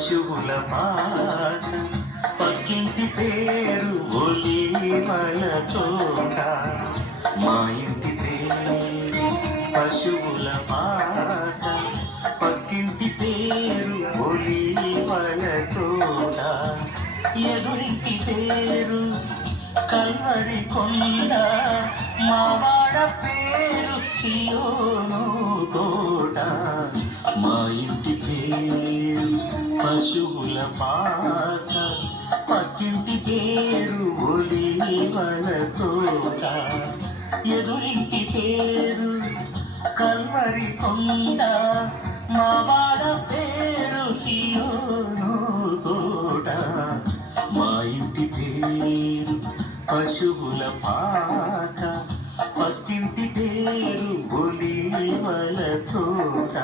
పశువుల పాట పక్కింటి పేరు ఒలీవల తోట మా ఇంటి పేరు పశువుల పాట పక్కింటి పేరు ఒలీవల తోట ఎదురింటి పేరు కల్వరి కొండ మా వాడ పేరు సియోను కోట మా ఇంటి పేరు పశువుల పాట పక్కింటి పేరు ఒలీవల తోట ఎదురింటి పేరు కల్వరి కొండ మా వాడ పేరు సియోను కోట మా ఇంటి పేరు పశువుల పాట పక్కింటి పేరు ఒలీవల తోట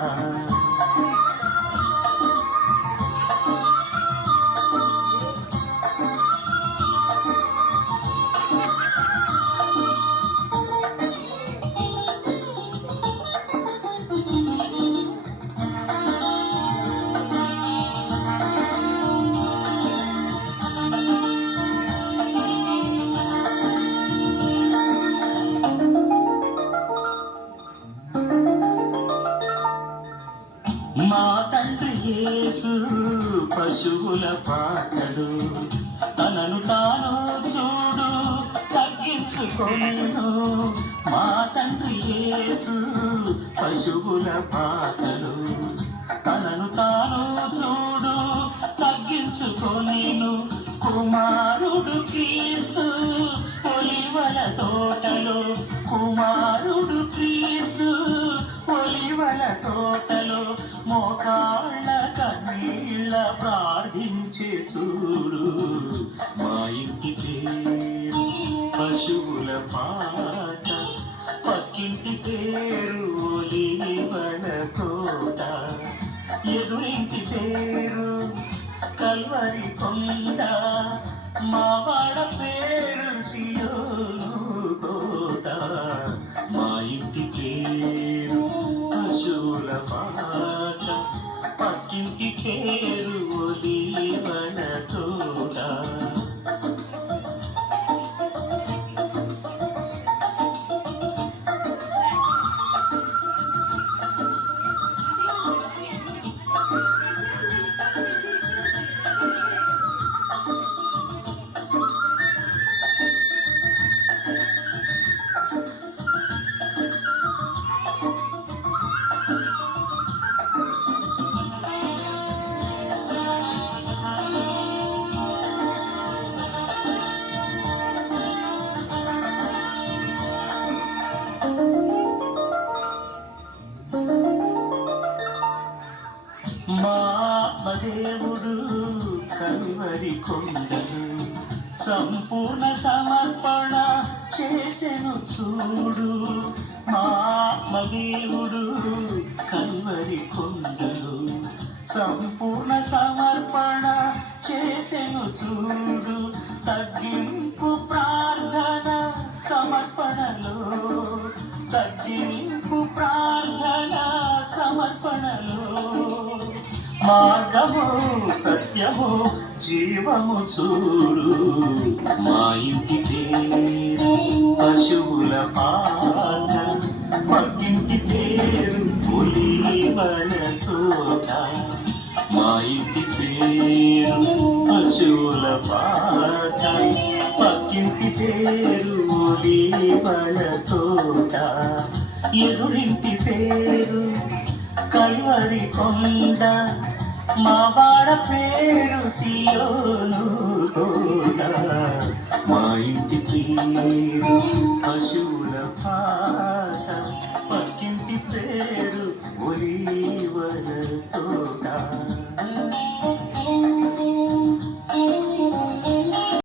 మా తండ్రి యేసు పశువుల పాటలు తనను తాను చూడు తగ్గించుకొనెను మా తండ్రి యేసు పశువుల పాటలు తనను తాను చూడు తగ్గించుకొనెను కుమారుడు క్రీస్తు ఒలీవల తోటలో కుమారుడు క్రీస్తు ఒలీవల తోటలో మోకాళ్ళ కన్నీళ్ళ ప్రార్థించే చూడు మా ఇంటి పేరు పశువుల పాట పక్కింటి పేరు ఒలీవల తోట ఎదురింటి పేరు కల్వరి కొండ మా వాడ పేరు సియోను కోట మా ఇంటి పేరు పశువుల పాట పక్కింటి పేరు ఒలీవల తోట మా ఆత్మదేవుడు కల్వరి కొండను సంపూర్ణ సమర్పణ చేసెను చూడు మా ఆత్మదేవుడు కల్వరి కొండను సంపూర్ణ సమర్పణ చేసెను చూడు తగ్గింపు ప్రార్థన సమర్పణలో తగ్గింపు ప్రార్థన సమర్పణలో మార్గము సత్యము జీవము చూడు మా ఇంటి పేరు పశువుల పాట పక్కింటి పేరు ఒలీవల తోట మా ఇంటి పేరు పశువుల పాట పక్కింటి పేరు ఒలీవల తోట ఎదురింటి పేరు కల్వరి కొండ మా వాడ పేరు సియోను కోట మా ఇంటి పేరు పశువుల పాట